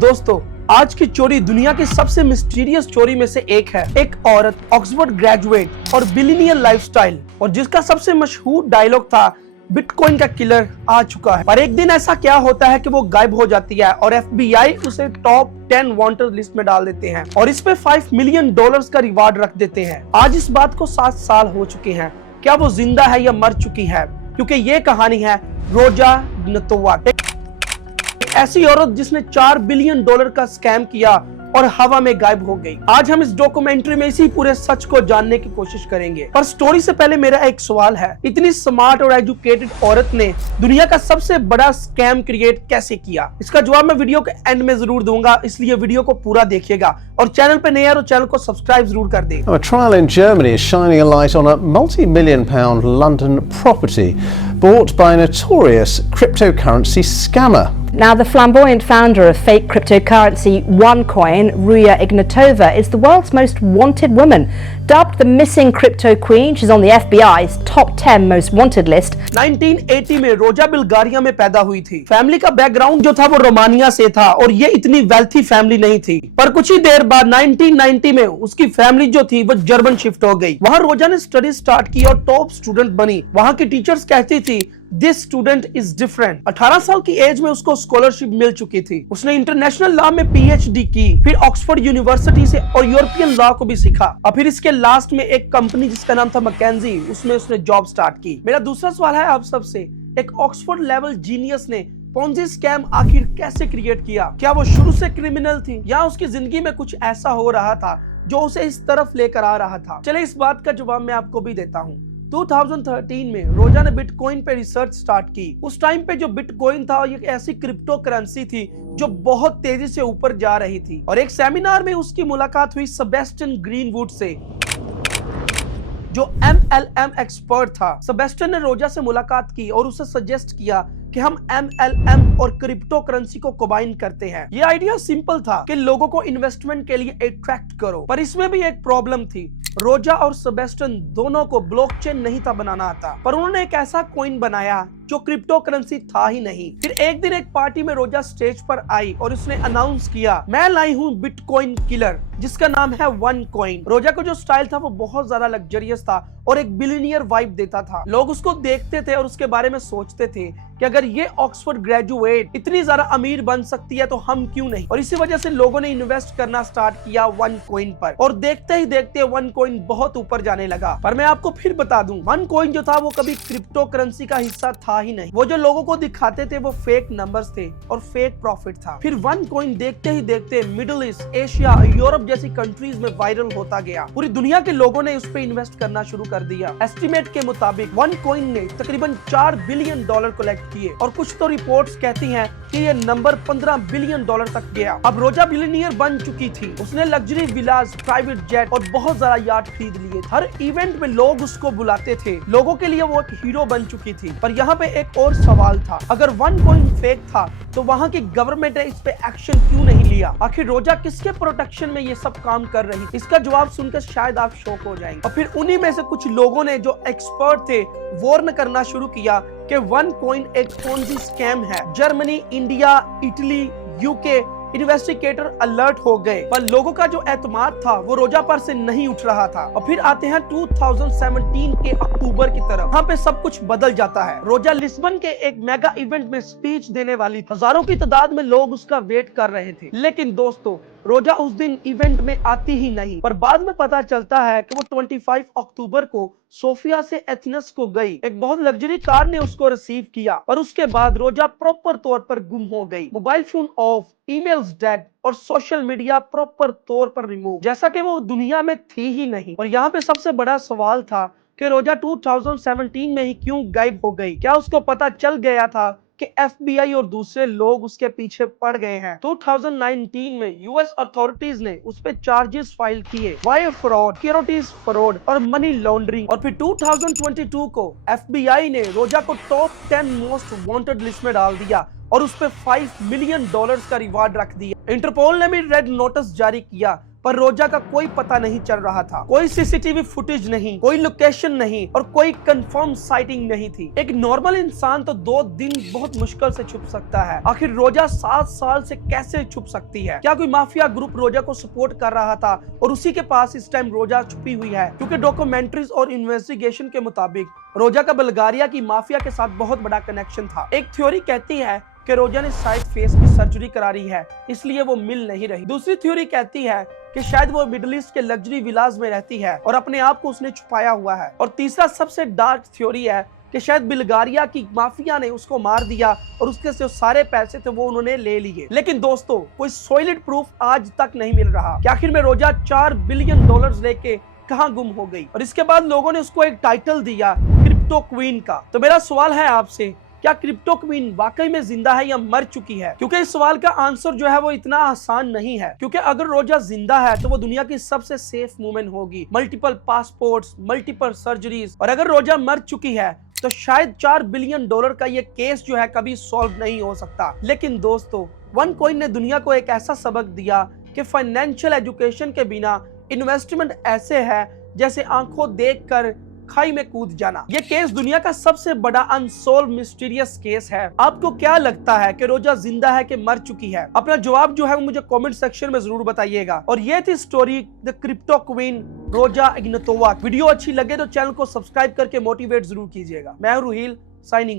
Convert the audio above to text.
दोस्तों, आज की चोरी दुनिया की सबसे मिस्टीरियस चोरी में से एक है। एक औरत, ऑक्सफोर्ड ग्रेजुएट और बिलियनियर लाइफस्टाइल, और जिसका सबसे मशहूर डायलॉग था बिटकॉइन का किलर आ चुका है। पर एक दिन ऐसा क्या होता है कि वो गायब हो जाती है और FBI उसे टॉप 10 वांटेड लिस्ट में डाल देते हैं और इस पे $5 मिलियन का रिवार्ड रख देते हैं। आज इस बात को 7 साल हो चुके हैं। क्या वो जिंदा है या मर चुकी है? क्योंकि ये कहानी है रोजा इग्नातोवा, ऐसी औरत जिसने $4 बिलियन का स्कैम किया और हवा में गायब हो गई। आज हम इस डॉक्यूमेंट्री में इसी पूरे सच को जानने की कोशिश करेंगे। पर स्टोरी से पहले मेरा एक सवाल है, इतनी स्मार्ट और एजुकेटेड औरत ने दुनिया का सबसे बड़ा स्कैम क्रिएट कैसे किया? इसका जवाब मैं वीडियो के एंड में जरूर दूंगा, इसलिए वीडियो को पूरा देखिएगा और चैनल पे नए हैं तो चैनल को सब्सक्राइब जरूर कर दें। A trial in Germany is shining a light on a multi-million-pound London property bought by a notorious cryptocurrency scammer. Now, the flamboyant founder of fake cryptocurrency OneCoin, Ruya Ignatova, is the world's most wanted woman. Dubbed the missing crypto queen, she's on the FBI's top 10 most wanted list. 1980 में रोजा Bulgaria में पैदा हुई थी। Family का background जो था वो रोमानिया से था और ये इतनी वेल्थी फैमिली नहीं थी। पर कुछ ही देर बाद 1990 में उसकी फैमिली जो थी वो जर्मन शिफ्ट हो गई। वहाँ रोजा ने स्टडी स्टार्ट की और टॉप स्टूडेंट बनी। वहाँ की टीचर्स कहती थी दिस स्टूडेंट इज डिफरेंट। 18 साल की एज में उसको स्कॉलरशिप मिल चुकी थी। उसने इंटरनेशनल लॉ में PhD की, फिर ऑक्सफोर्ड यूनिवर्सिटी से और यूरोपियन लॉ को भी सीखा और फिर इसके लास्ट में एक कंपनी जिसका नाम था मैकेंजी, उसमें उसने जॉब स्टार्ट की। मेरा दूसरा सवाल है आप सबसे, एक ऑक्सफोर्ड लेवल जीनियस ने पोंजी स्कैम आखिर कैसे क्रिएट किया? क्या वो शुरू से क्रिमिनल थी या उसकी जिंदगी में कुछ ऐसा हो रहा था जो उसे इस तरफ लेकर आ रहा था? चले इस बात का जवाब मैं आपको भी देता हूँ। 2013 में रोजा ने बिटकॉइन पे रिसर्च स्टार्ट की। उस टाइम पे जो बिटकॉइन था ये ऐसी क्रिप्टो करेंसी थी जो बहुत तेजी से ऊपर जा रही थी और एक सेमिनार में उसकी मुलाकात हुई सेबेस्टियन ग्रीनवुड से, जो MLM एक्सपर्ट था। सेबेस्टियन ने रोजा से मुलाकात की और उसे सजेस्ट किया कि हम MLM और क्रिप्टो करेंसी को कंबाइन करते हैं। ये आइडिया सिंपल था कि लोगों को इन्वेस्टमेंट के लिए अट्रैक्ट करो, पर इसमें भी एक प्रॉब्लम थी। रोजा और सेबेस्टियन दोनों को ब्लॉकचेन नहीं था बनाना आता, पर उन्होंने एक ऐसा कॉइन बनाया जो क्रिप्टो करेंसी था ही नहीं। फिर एक दिन एक पार्टी में रोजा स्टेज पर आई और उसने अनाउंस किया, मैं लाई हूँ बिटकॉइन किलर, जिसका नाम है OneCoin। रोजा का जो स्टाइल था वो बहुत ज्यादा लग्जरियस था और एक बिलियनियर वाइब देता था। लोग उसको देखते थे और उसके बारे में सोचते थे कि अगर ये ऑक्सफोर्ड ग्रेजुएट इतनी ज्यादा अमीर बन सकती है तो हम क्यों नहीं। और इसी वजह से लोगों ने इन्वेस्ट करना स्टार्ट किया OneCoin पर और देखते ही देखते OneCoin बहुत ऊपर जाने लगा। पर मैं आपको फिर बता दूं, OneCoin जो था वो कभी क्रिप्टो करेंसी का हिस्सा था ही नहीं। वो जो लोगों को दिखाते थे वो फेक नंबर्स थे और फेक प्रॉफिट था। फिर OneCoin देखते ही देखते मिडिल ईस्ट, एशिया, यूरोप जैसी कंट्रीज में वायरल होता गया। पूरी दुनिया के लोगों ने उस पर इन्वेस्ट करना शुरू कर दिया। एस्टिमेट के मुताबिक OneCoin ने तकरीबन $4 बिलियन कलेक्ट किए और कुछ तो रिपोर्ट्स कहती हैं कि ये नंबर $15 बिलियन तक गया। अब रोजा बिलियनियर बन चुकी थी। उसने लग्जरी विलास, प्राइवेट जेट और बहुत ज्यादा यार्ड खरीद लिए। हर इवेंट में लोग उसको बुलाते थे। लोगों के लिए वो एक हीरो बन चुकी थी। पर यहाँ पे एक और सवाल था, अगर OneCoin फेक था तो वहाँ की गवर्नमेंट ने इस पे एक्शन क्यों नहीं लिया? आखिर रोजा किसके प्रोटेक्शन में ये सब काम कर रही? इसका जवाब सुनकर शायद आप शॉक हो जाएंगे। और फिर उन्हीं में से कुछ लोगों ने जो एक्सपर्ट थे वार्न करना शुरू किया कि OneCoin एक पोंजी स्कैम है। Germany, India, Italy, UK investigator alert हो गए, पर लोगों का जो एतमाद था वो रोजा पर से नहीं उठ रहा था। और फिर आते हैं 2017 के अक्टूबर की तरफ। यहाँ पे सब कुछ बदल जाता है। रोजा लिस्बन के एक मेगा इवेंट में स्पीच देने वाली, हजारों की तादाद में लोग उसका वेट कर रहे थे। लेकिन दोस्तों, रोजा उस दिन इवेंट में आती ही नहीं। पर बाद में पता चलता है कि वो 25 अक्टूबर को सोफिया से एथेंस को गई। एक बहुत लग्जरी कार ने उसको रिसीव किया और उसके बाद रोजा प्रॉपर तौर पर गुम हो गई। Mobile phone of, emails dead और सोशल मीडिया प्रॉपर तौर पर रिमूव, जैसा कि वो दुनिया में थी ही नहीं। और यहाँ पे सबसे बड़ा सवाल था कि रोजा 2017 में ही क्यों गायब हो गई? क्या उसको पता चल गया था कि FBI और दूसरे लोग उसके पीछे पड़ गए हैं? 2019 में US अथॉरिटीज ने उस पे चार्जेस फाइल किए, वायर फ्रॉड, सिक्योरिटीज फ्रॉड और मनी लॉन्ड्रिंग। और फिर 2022 को FBI ने रोजा को टॉप 10 मोस्ट वांटेड लिस्ट में डाल दिया और उस पे $5 मिलियन का रिवार्ड रख दिया। इंटरपोल ने भी रेड नोटिस जारी किया पर रोजा का कोई पता नहीं चल रहा था। कोई सीसीटीवी फुटेज नहीं, कोई लोकेशन नहीं और कोई कंफर्म साइटिंग नहीं थी। एक नॉर्मल इंसान तो 2 दिन बहुत मुश्किल से छुप सकता है, आखिर रोजा 7 साल से कैसे छुप सकती है? क्या कोई माफिया ग्रुप रोजा को सपोर्ट कर रहा था और उसी के पास इस टाइम रोजा छुपी हुई है? क्योंकि डॉक्यूमेंट्रीज और इन्वेस्टिगेशन के मुताबिक रोजा का बुल्गारिया की माफिया के साथ बहुत बड़ा कनेक्शन था। एक थ्योरी कहती है कि रोजा ने शायद फेस की सर्जरी करा रही है, इसलिए वो मिल नहीं रही। दूसरी थ्योरी कहती है कि शायद वो मिडिल ईस्ट के लग्जरी विलास में रहती है और अपने आप को उसने छुपाया हुआ है। और तीसरा सबसे डार्क थ्योरी है कि शायद बुल्गारिया की माफिया ने उसको मार दिया और उसके जो सारे पैसे थे वो उन्होंने ले लिए। लेकिन दोस्तों, कोई सॉलिड प्रूफ आज तक नहीं मिल रहा कि आखिर में रोजा $4 बिलियन लेके कहां गुम हो गई। और इसके बाद लोगों ने उसको एक टाइटल दिया क्रिप्टो क्वीन का। तो मेरा सवाल है आपसे, क्या क्रिप्टो क्वीन वाकई में जिंदा है या मर चुकी है? क्योंकि इस सवाल का आंसर जो है वो इतना आसान नहीं है, क्योंकि अगर रोजा जिंदा है तो वो दुनिया की सबसे सेफ वुमेन होगी, मल्टीपल पासपोर्ट्स, मल्टीपल सर्जरीज। और अगर रोजा मर चुकी है तो शायद $4 बिलियन का ये केस जो है कभी सॉल्व नहीं हो सकता। लेकिन दोस्तों, OneCoin ने दुनिया को एक ऐसा सबक दिया कि फाइनेंशियल एजुकेशन के बिना इन्वेस्टमेंट ऐसे है जैसे आंखों देखकर खाई में कूद जाना। ये केस दुनिया का सबसे बड़ा अनसॉल्व मिस्टीरियस केस है। आपको क्या लगता है कि रोजा जिंदा है कि मर चुकी है? अपना जवाब जो है वो मुझे कमेंट सेक्शन में जरूर बताइएगा। और ये थी स्टोरी द क्रिप्टो क्वीन रोजा इग्नतोवा। वीडियो अच्छी लगे तो चैनल को सब्सक्राइब करके मोटिवेट जरूर कीजिएगा। मैं हूं रूहील, साइनिंग